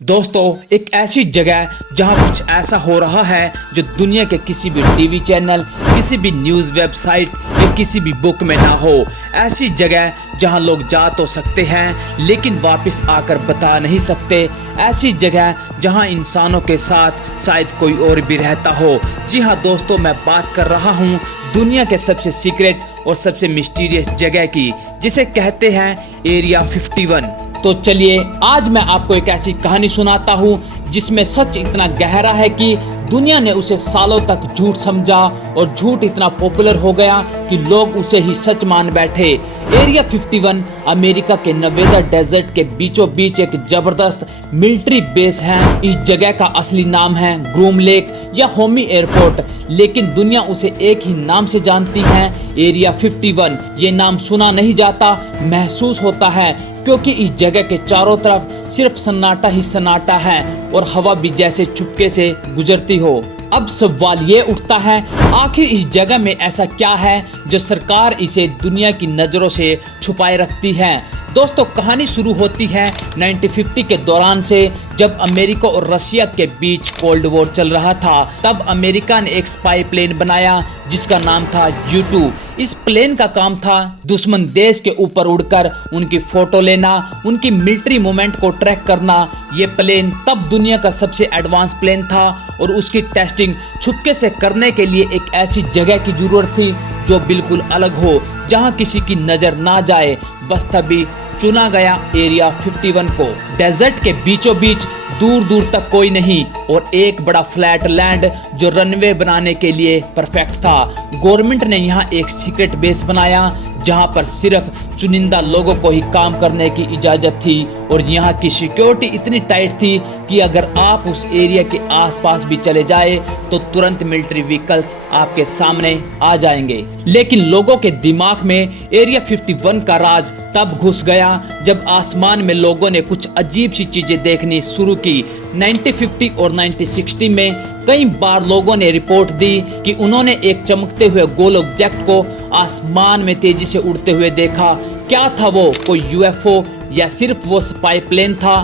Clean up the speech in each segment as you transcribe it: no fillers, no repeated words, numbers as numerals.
दोस्तों, एक ऐसी जगह जहां कुछ ऐसा हो रहा है जो दुनिया के किसी भी टीवी चैनल, किसी भी न्यूज़ वेबसाइट या किसी भी बुक में ना हो। ऐसी जगह जहां लोग जा तो सकते हैं लेकिन वापस आकर बता नहीं सकते। ऐसी जगह जहां इंसानों के साथ शायद कोई और भी रहता हो। जी हाँ दोस्तों, मैं बात कर रहा हूँ दुनिया के सबसे सीक्रेट और सबसे मिस्टीरियस जगह की, जिसे कहते हैं एरिया 51। तो चलिए आज मैं आपको एक ऐसी कहानी सुनाता हूँ जिसमें सच इतना गहरा है कि दुनिया ने उसे सालों तक झूठ समझा और झूठ इतना पॉपुलर हो गया कि लोग उसे ही सच मान बैठे। एरिया 51 अमेरिका के नेवादा डेजर्ट के बीचों बीच एक जबरदस्त मिलिट्री बेस है। इस जगह का असली नाम है ग्रूम लेक या होमी एयरपोर्ट, लेकिन दुनिया उसे एक ही नाम से जानती है, एरिया 51। ये नाम सुना नहीं जाता, महसूस होता है, क्योंकि इस जगह के चारों तरफ सिर्फ सन्नाटा ही सन्नाटा है और हवा भी जैसे चुपके से गुजरती हो। अब सवाल ये उठता है, आखिर इस जगह में ऐसा क्या है जो सरकार इसे दुनिया की नजरों से छुपाए रखती है। दोस्तों, कहानी शुरू होती है 1950 के दौरान से, जब अमेरिका और रशिया के बीच कोल्ड वॉर चल रहा था। तब अमेरिका ने एक स्पाई प्लेन बनाया जिसका नाम था U-2। इस प्लेन का काम था दुश्मन देश के ऊपर उड़कर उनकी फोटो लेना, उनकी मिलिट्री मूवमेंट को ट्रैक करना। ये प्लेन तब दुनिया का सबसे एडवांस प्लेन था और उसकी टेस्टिंग छुपके से करने के लिए एक ऐसी जगह की जरूरत थी जो बिल्कुल अलग हो, जहां किसी की नजर ना जाए। बस तभी चुना गया एरिया 51 को। डेजर्ट के बीचों बीच दूर दूर तक कोई नहीं और एक बड़ा फ्लैट लैंड जो रनवे बनाने के लिए परफेक्ट था। गवर्नमेंट ने यहाँ एक सीक्रेट बेस बनाया जहाँ पर सिर्फ चुनिंदा लोगों को ही काम करने की इजाज़त थी और यहाँ की सिक्योरिटी इतनी टाइट थी कि अगर आप उस एरिया के आसपास भी चले जाए तो तुरंत मिलिट्री व्हीकल्स आपके सामने आ जाएंगे। लेकिन लोगों के दिमाग में एरिया 51 का राज तब घुस गया जब आसमान में लोगों ने कुछ अजीब सी चीजें देखनी शुरू की। 1950 और 1960 में कई बार लोगों ने रिपोर्ट दी कि उन्होंने एक चमकते हुए गोल ऑब्जेक्ट को आसमान में तेजी से उड़ते हुए देखा। क्या था वो? कोई UFO या सिर्फ वो स्पाई प्लेन था?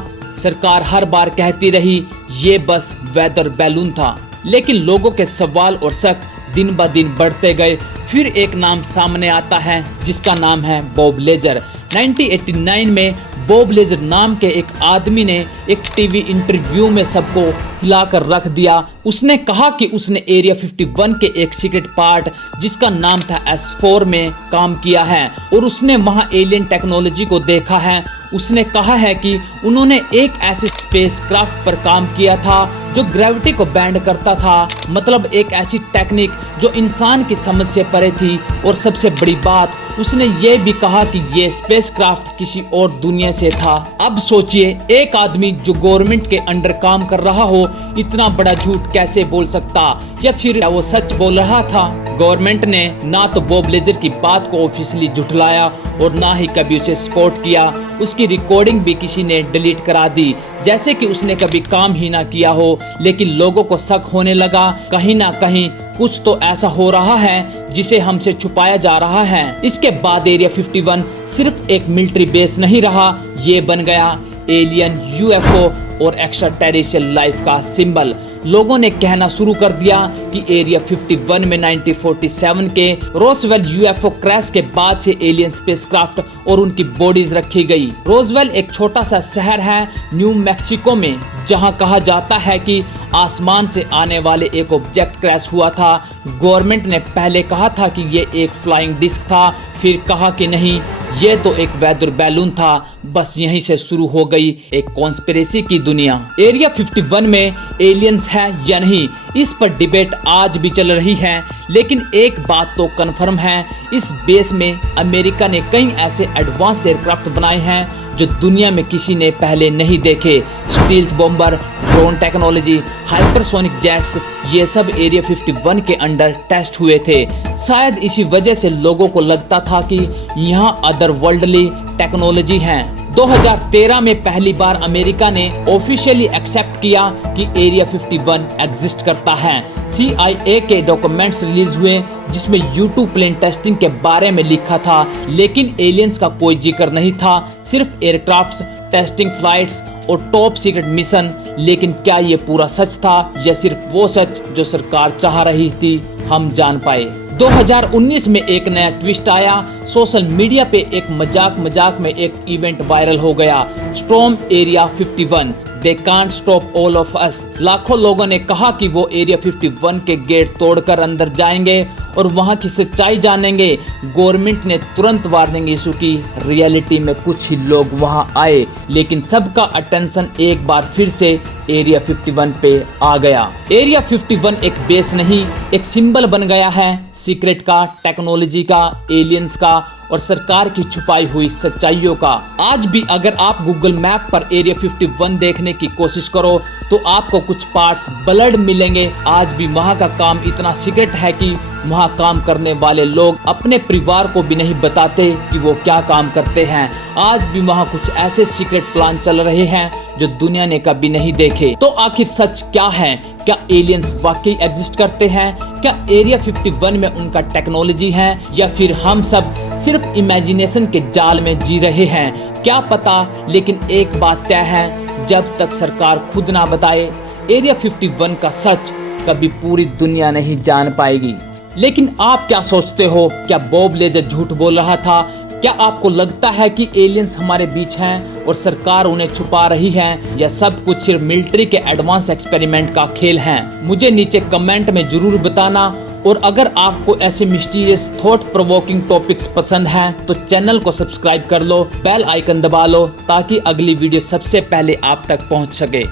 सरकार हर बार कहती रही ये बस वेदर बैलून था, लेकिन लोगों के सवाल और शक दिन ब दिन बढ़ते गए। फिर एक नाम सामने आता है जिसका नाम है बॉब लेजर। 1989 में बॉब लेजर नाम के एक आदमी ने एक टीवी इंटरव्यू में सबको हिलाकर रख दिया। उसने कहा कि उसने एरिया 51 के एक सीक्रेट पार्ट जिसका नाम था S4 में काम किया है और उसने वहां एलियन टेक्नोलॉजी को देखा है। उसने कहा है कि उन्होंने एक ऐसे स्पेसक्राफ्ट पर काम किया था जो ग्रेविटी को बैंड करता था, मतलब एक ऐसी टेक्निक जो इंसान की समझ से परे थी। और सबसे बड़ी बात, उसने ये भी कहा कि ये स्पेसक्राफ्ट किसी और दुनिया से था। अब सोचिए, एक आदमी जो गवर्नमेंट के अंडर काम कर रहा हो इतना बड़ा झूठ कैसे बोल सकता, या फिर क्या वो सच बोल रहा था? गवर्नमेंट ने ना तो बॉब लेजर की बात को ऑफिशियली झुठलाया और ना ही कभी उसे सपोर्ट किया। उसकी रिकॉर्डिंग भी किसी ने डिलीट करा दी, जैसे कि उसने कभी काम ही ना किया हो। लेकिन लोगों को शक होने लगा, कहीं ना कहीं कुछ तो ऐसा हो रहा है जिसे हमसे छुपाया जा रहा है। इसके बाद एरिया 51 सिर्फ एक मिलिट्री बेस नहीं रहा, ये बन गया एलियन, UFO और एक्स्ट्रा टेरेस्ट्रियल लाइफ का सिंबल। लोगों ने कहना शुरू कर दिया कि एरिया 51 में 1947 के रोजवेल UFO क्रैश के बाद से एलियन स्पेसक्राफ्ट और उनकी बॉडीज रखी गई। रोजवेल एक छोटा सा शहर है न्यू मैक्सिको में, जहां कहा जाता है कि आसमान से आने वाले एक ऑब्जेक्ट क्रैश हुआ था। गवर्नमेंट ने पहले कहा था कि ये एक फ्लाइंग डिस्क था, फिर कहा कि नहीं, ये तो एक वेदर बैलून था। बस यहीं से शुरू हो गई एक कॉन्स्पिरेसी की दुनिया। एरिया 51 में एलियंस है या नहीं, इस पर डिबेट आज भी चल रही है, लेकिन एक बात तो कन्फर्म है, इस बेस में अमेरिका ने कई ऐसे एडवांस एयरक्राफ्ट बनाए हैं जो दुनिया में किसी ने पहले नहीं देखे। Stealth bomber, drone technology, hypersonic jets, ये सब एरिया 51 के अंडर टेस्ट हुए थे। शायद इसी वजह से लोगों को लगता था कि यहाँ अदर वर्ल्डली टेक्नोलॉजी है। 2013 में पहली बार अमेरिका ने ऑफिशियली एक्सेप्ट किया कि एरिया 51 एग्जिस्ट करता है। CIA के डॉक्यूमेंट्स रिलीज हुए जिसमें U-2 प्लेन टेस्टिंग के बारे में लिखा था, लेकिन एलियंस का कोई जिक्र नहीं था, सिर्फ एयरक्राफ्ट्स, टेस्टिंग फ्लाइट्स और टॉप सीक्रेट मिशन। लेकिन क्या ये पूरा सच था या सिर्फ वो सच जो सरकार चाह रही थी? हम जान पाए 2019 में एक नया ट्विस्ट आया। सोशल मीडिया पे एक मजाक में एक इवेंट वायरल हो गया, storm area 51। They can't stop all of us. लाखों लोगों ने कहा कि वो एरिया 51 के गेट तोड़कर अंदर जाएंगे और वहां की सच्चाई जानेंगे। गवर्नमेंट ने तुरंत वार्निंग इशू की। रियलिटी में कुछ ही लोग वहां आए, लेकिन सबका अटेंशन एक बार फिर से एरिया 51 पे आ गया। एरिया 51 एक बेस नहीं, एक सिंबल बन गया है सीक्रेट का, टेक्नोलॉजी का, एलियंस का और सरकार की छुपाई हुई सच्चाइयों का। आज भी अगर आप गूगल मैप पर एरिया 51 देखने की कोशिश करो तो आपको कुछ पार्ट्स ब्लर्ड मिलेंगे। आज भी वहां का काम इतना सीक्रेट है कि वहां काम करने वाले लोग अपने परिवार को भी नहीं बताते कि वो क्या काम करते हैं। आज भी वहां कुछ ऐसे सीक्रेट प्लान चल रहे हैं जो दुनिया ने कभी नहीं देखे। तो आखिर सच क्या है? क्या एलियंस वाकई एग्जिस्ट करते हैं? क्या एरिया 51 में उनका टेक्नोलॉजी है या फिर हम सब सिर्फ इमेजिनेशन के जाल में जी रहे हैं? क्या पता, लेकिन एक बात तय है, जब तक सरकार खुद ना बताए एरिया 51 का सच कभी पूरी दुनिया नहीं जान पाएगी। लेकिन आप क्या सोचते हो? क्या बॉब लेजर झूठ बोल रहा था? क्या आपको लगता है कि एलियंस हमारे बीच हैं और सरकार उन्हें छुपा रही है, या सब कुछ सिर्फ मिलिट्री के एडवांस एक्सपेरिमेंट का खेल है? मुझे नीचे कमेंट में जरूर बताना। और अगर आपको ऐसे मिस्टीरियस थॉट प्रोवोकिंग टॉपिक्स पसंद हैं तो चैनल को सब्सक्राइब कर लो, बेल आइकन दबा लो ताकि अगली वीडियो सबसे पहले आप तक पहुंच सके।